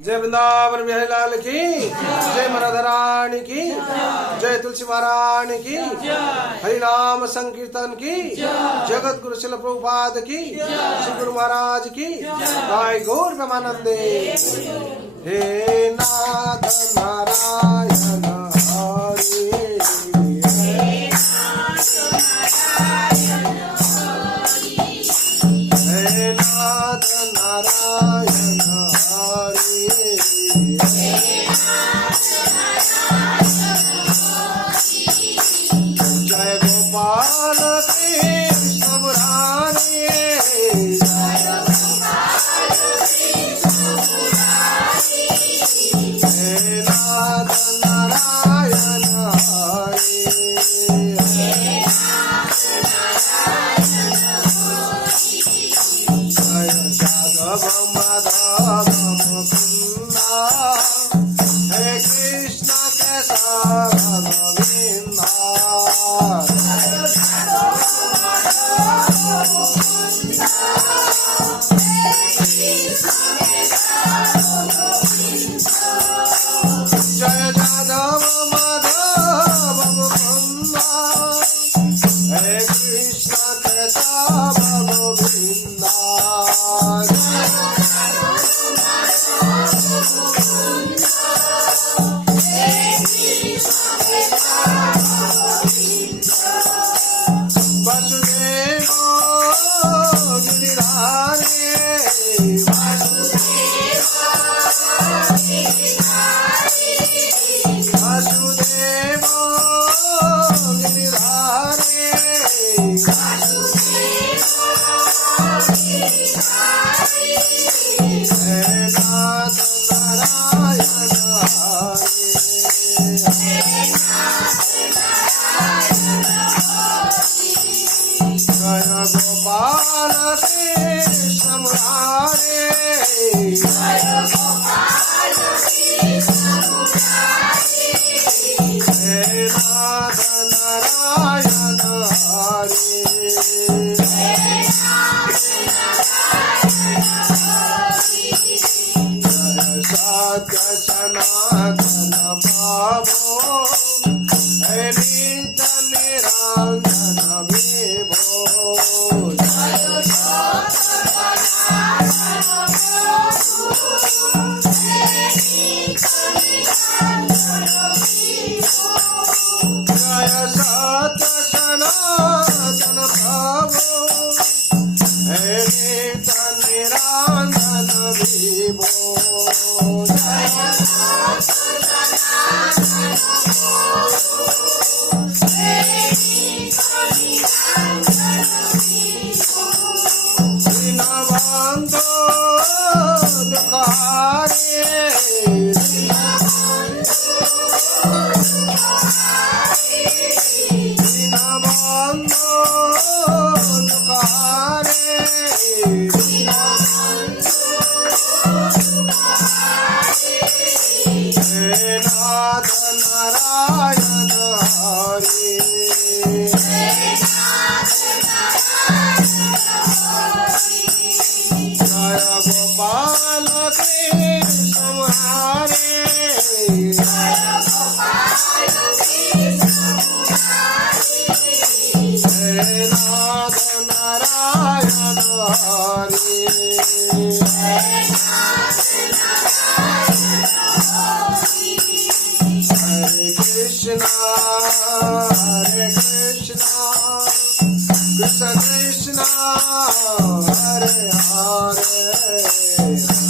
जय वृंदावन बिहारी लाल की जय राधा रानी की जय तुलसी महारानी की हरिनाम संकीर्तन की जगत गुरु शिल प्रभुपाद की श्री गुरु महाराज की गाय गौर ब्रह्मानंदे। हे नाथ नारायण हरि हे नाथ नारायण हरि जय गोपाल कृष्ण मुरारी हे नाथ नारायण हरि जय जादव माधव मुकुंदा हे कृष्ण केशव गोविंदा जय जादव माधव मुकुंदा हे कृष्ण केशव गोविंदा वसुदेव गिरिधारी वसुदेव गिरिधारी हे नाथ नारायण हरि जय गोपाल कृष्ण मुरारी हे नाथ नारायण हरि जय सत्य सनातन भावो हे नित निरंजन विभो जय सत्य सनातन भावो हे नित निरंजन विभो दीनबंधु दुःखहारी दीनबंधु दुःखहारी हे नाथ नारायण हरि जय गोपाल कृष्ण मुरारी हे नाथ नारायण हरि हरे Krishna Krishna Krishna Hare Hare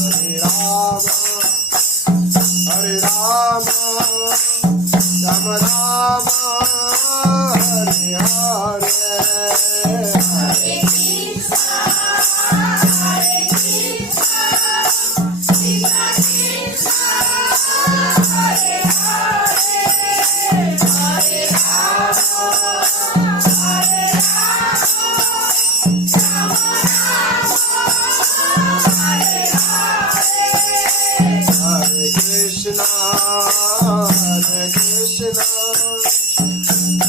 Hare Ram Ram Ram Hare Hare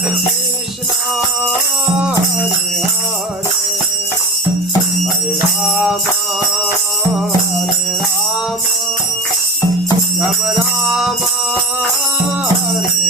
Krishna Krishna Hare Hare Hare Rama Ram Ram हरे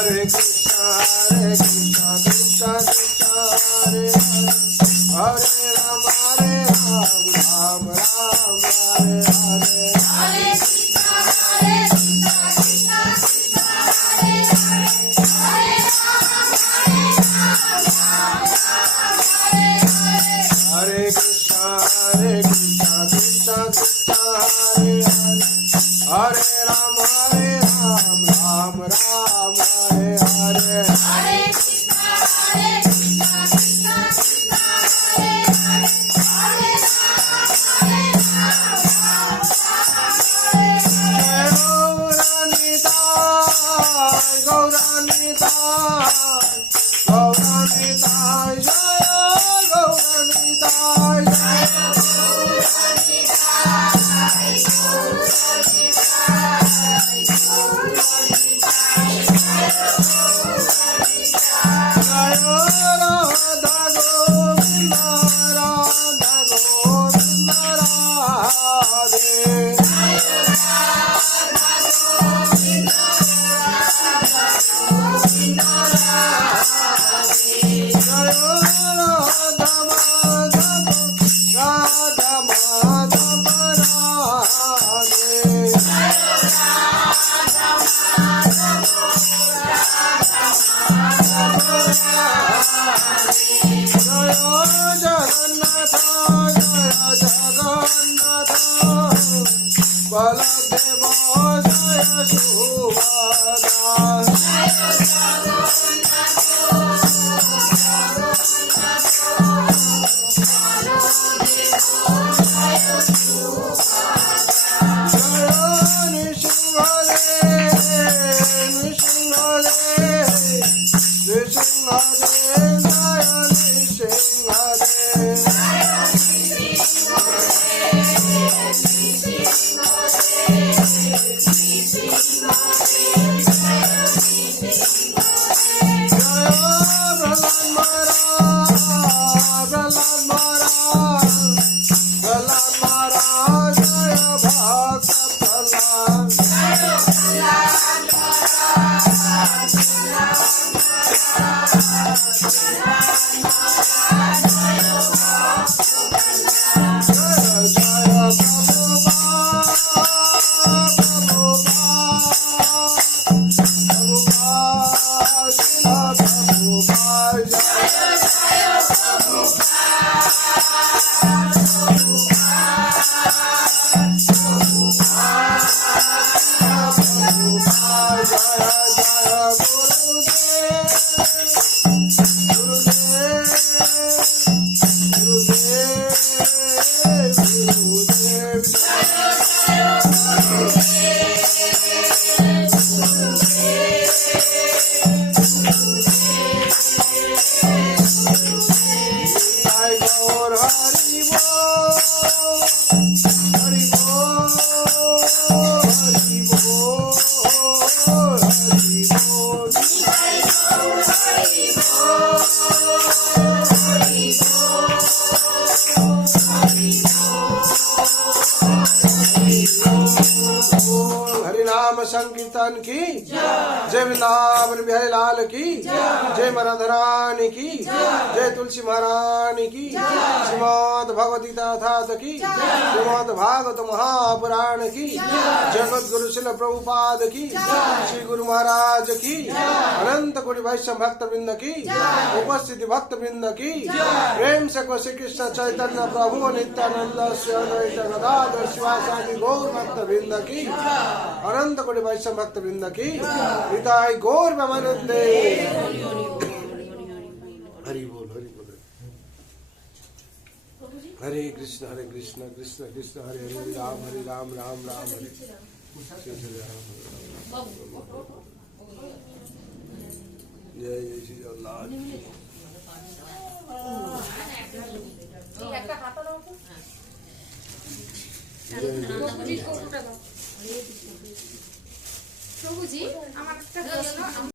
Hare Krishna, Krishna Krishna, Hare Hare, Hare Ram, Ram Ram, Hare Hare. Hare Krishna, Krishna Krishna, Hare Hare, Hare Ram, Ram Ram, Hare Hare. Hare Krishna, Krishna Krishna, Hare Hare, Hare Ram, Ram Ram, Hare Hare. Hare Krishna, Krishna Krishna, Hare Hare, Hare Ram, Hare Hare. Gauranidai, Gauranidai, Jaya Gauranidai, Jaya संकीर्तन की जय वृंदावन बिहारी लाल की जय राधारानी की जय तुलसी महारानी की श्रीमद् भगवती तथा की श्रीमद् भागवत महापुराण की जगत गुरु शिल प्रभुपाद की श्री गुरु महाराज की अनंत कोटि वैष्णव भक्त वृंद की उपस्थिति भक्त वृंद की प्रेम से को श्री कृष्ण चैतन्य प्रभु नित्यानंद श्री अद्वैत गदाधर शिवासादि गौर भक्त वृंद की अनंत कोटि वैष्णव भक्त वृंद की हृदय गौर ब्रह्मानंदे हरि बोल हरे कृष्ण कृष्ण कृष्ण हरे हरे राम राम राम हरे जय जय श्री अल्लाह। প্রভুজি আমার একটা প্রশ্ন